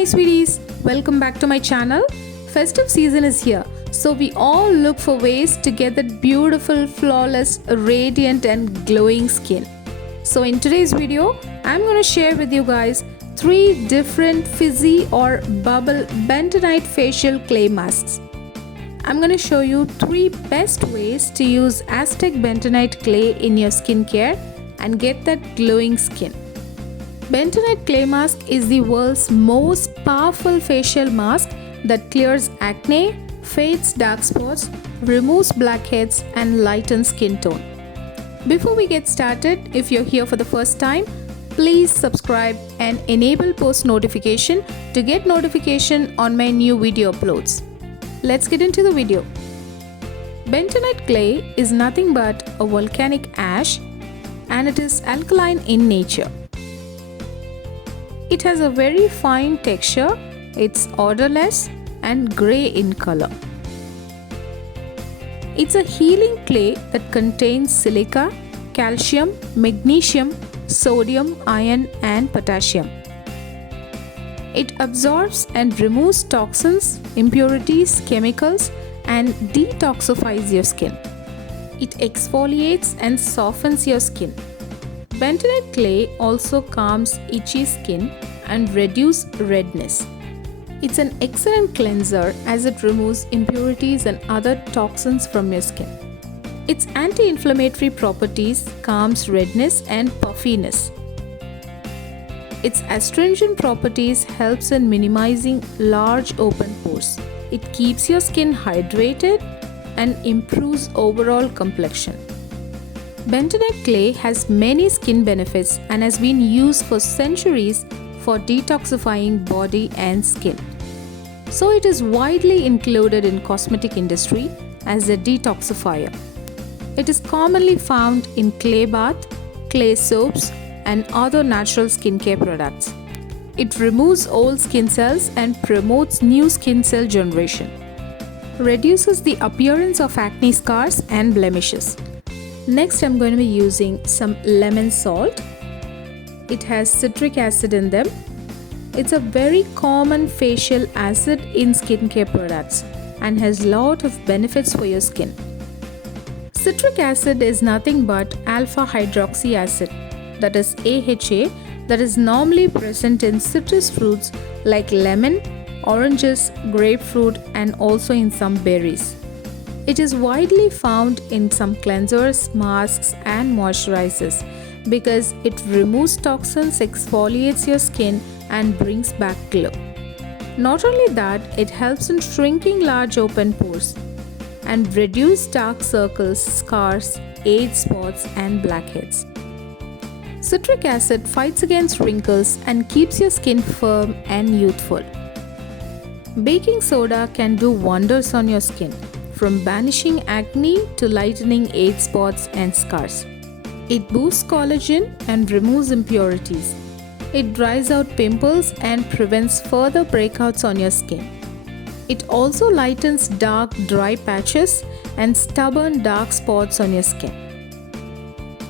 my sweeties, welcome back to my channel. Festive season is here, so we all look for ways to get that beautiful, flawless, radiant and glowing skin. So in today's video, I'm going to share with you guys 3 different fizzy or bubble bentonite facial clay masks. I'm going to show you 3 best ways to use Aztec bentonite clay in your skincare and get that glowing skin. Bentonite clay mask is the world's most powerful facial mask that clears acne, fades dark spots, removes blackheads and lightens skin tone. Before we get started, if you're here for the first time, please subscribe and enable post notification to get notification on my new video uploads. Let's get into the video. Bentonite clay is nothing but a volcanic ash and it is alkaline in nature. It has a very fine texture, it's odorless and grey in color. It's a healing clay that contains silica, calcium, magnesium, sodium, iron and potassium. It absorbs and removes toxins, impurities, chemicals and detoxifies your skin. It exfoliates and softens your skin. Bentonite clay also calms itchy skin and reduces redness. It's an excellent cleanser as it removes impurities and other toxins from your skin. Its anti-inflammatory properties calms redness and puffiness. Its astringent properties helps in minimizing large open pores. It keeps your skin hydrated and improves overall complexion. Bentonite clay has many skin benefits and has been used for centuries for detoxifying body and skin. So it is widely included in cosmetic industry as a detoxifier. It is commonly found in clay bath, clay soaps and other natural skincare products. It removes old skin cells and promotes new skin cell generation. Reduces the appearance of acne scars and blemishes. Next, I'm going to be using some lemon salt. It has citric acid in them. It's a very common facial acid in skincare products and has lot of benefits for your skin. Citric acid is nothing but alpha hydroxy acid, that is AHA, that is normally present in citrus fruits like lemon, oranges, grapefruit and also in some berries. It is widely found in some cleansers, masks and moisturizers because it removes toxins, exfoliates your skin and brings back glow. Not only that, it helps in shrinking large open pores and reduce dark circles, scars, age spots and blackheads. Citric acid fights against wrinkles and keeps your skin firm and youthful. Baking soda can do wonders on your skin, from banishing acne to lightening age spots and scars. It boosts collagen and removes impurities. It dries out pimples and prevents further breakouts on your skin. It also lightens dark, dry patches and stubborn dark spots on your skin.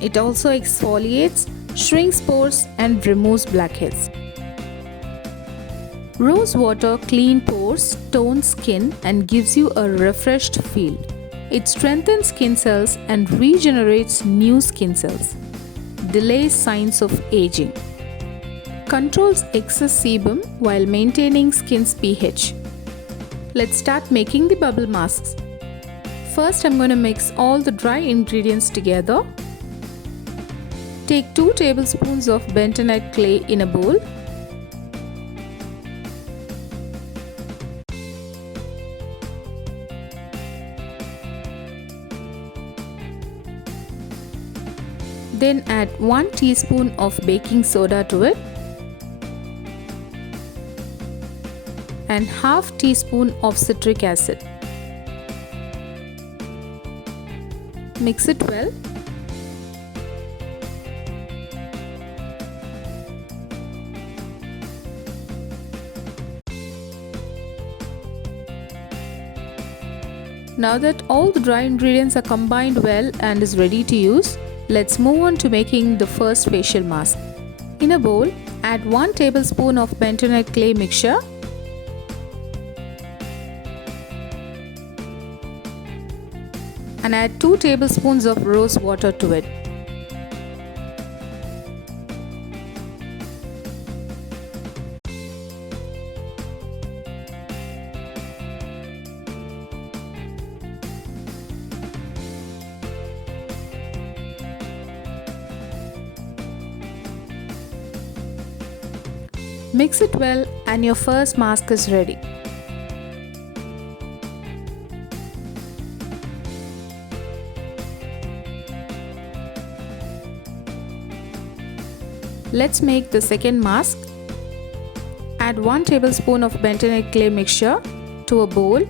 It also exfoliates, shrinks pores and removes blackheads. Rose water cleans pores, tones skin and gives you a refreshed feel. It strengthens skin cells and regenerates new skin cells. Delays signs of aging. Controls excess sebum while maintaining skin's pH. Let's start making the bubble masks. First, I'm going to mix all the dry ingredients together. Take 2 tablespoons of bentonite clay in a bowl. Then add 1 teaspoon of baking soda to it and half teaspoon of citric acid. Mix it well. Now that all the dry ingredients are combined well and is ready to use, let's move on to making the first facial mask. In a bowl, Add 1 tablespoon of bentonite clay mixture. And add 2 tablespoons of rose water to it. Mix it well and your first mask is ready. Let's make the second mask. Add 1 tablespoon of bentonite clay mixture to a bowl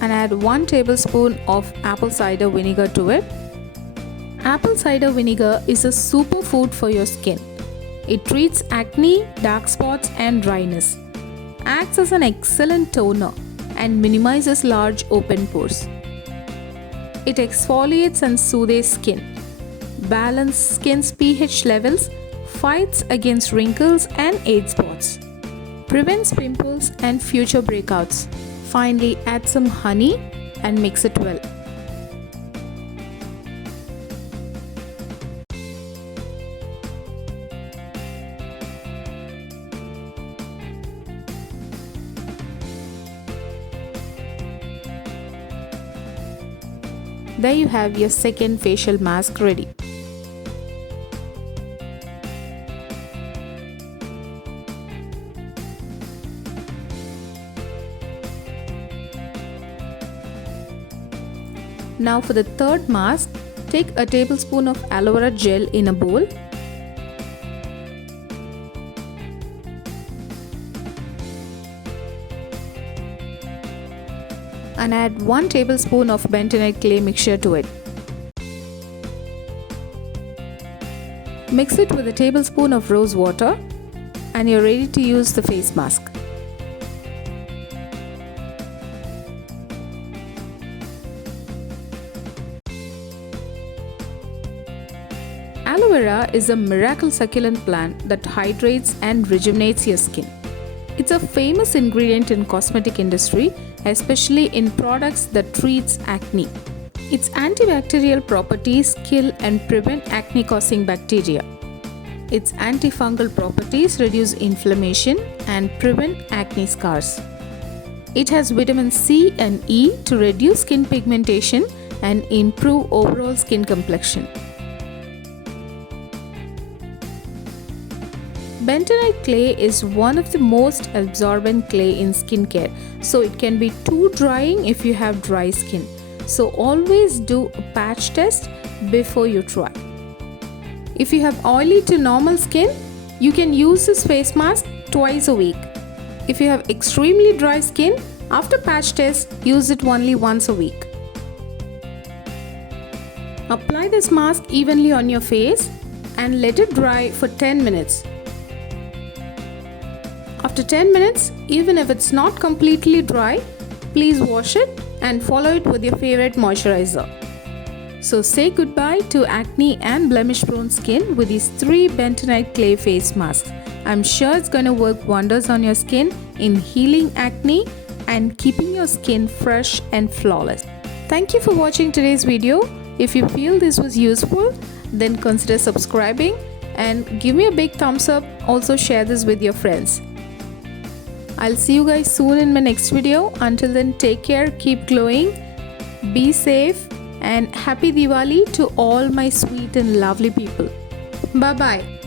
and add 1 tablespoon of apple cider vinegar to it. Apple cider vinegar is a superfood for your skin. It treats acne, dark spots and dryness, acts as an excellent toner and minimizes large open pores. It exfoliates and soothes skin, balances skin's pH levels, fights against wrinkles and age spots, prevents pimples and future breakouts. Finally, add some honey and mix it well. There you have your second facial mask ready. Now for the third mask, take a tablespoon of aloe vera gel in a bowl. And add 1 tablespoon of bentonite clay mixture to it. Mix it with a tablespoon of rose water and you're ready to use the face mask. Aloe vera is a miracle succulent plant that hydrates and rejuvenates your skin. It's a famous ingredient in cosmetic industry, especially in products that treats acne. Its antibacterial properties kill and prevent acne-causing bacteria. Its antifungal properties reduce inflammation and prevent acne scars. It has vitamin C and E to reduce skin pigmentation and improve overall skin complexion. Bentonite clay is one of the most absorbent clay in skincare, so it can be too drying if you have dry skin. So always do a patch test before you try. If you have oily to normal skin, you can use this face mask twice a week. If you have extremely dry skin, after patch test, use it only once a week. Apply this mask evenly on your face and let it dry for 10 minutes. After 10 minutes, even if it's not completely dry, please wash it and follow it with your favorite moisturizer. So say goodbye to acne and blemish prone skin with these 3 bentonite clay face masks. I'm sure it's going to work wonders on your skin in healing acne and keeping your skin fresh and flawless. Thank you for watching today's video. If you feel this was useful, then consider subscribing and give me a big thumbs up. Also share this with your friends. I'll see you guys soon in my next video. Until then, take care, keep glowing, be safe, and happy Diwali to all my sweet and lovely people. Bye bye.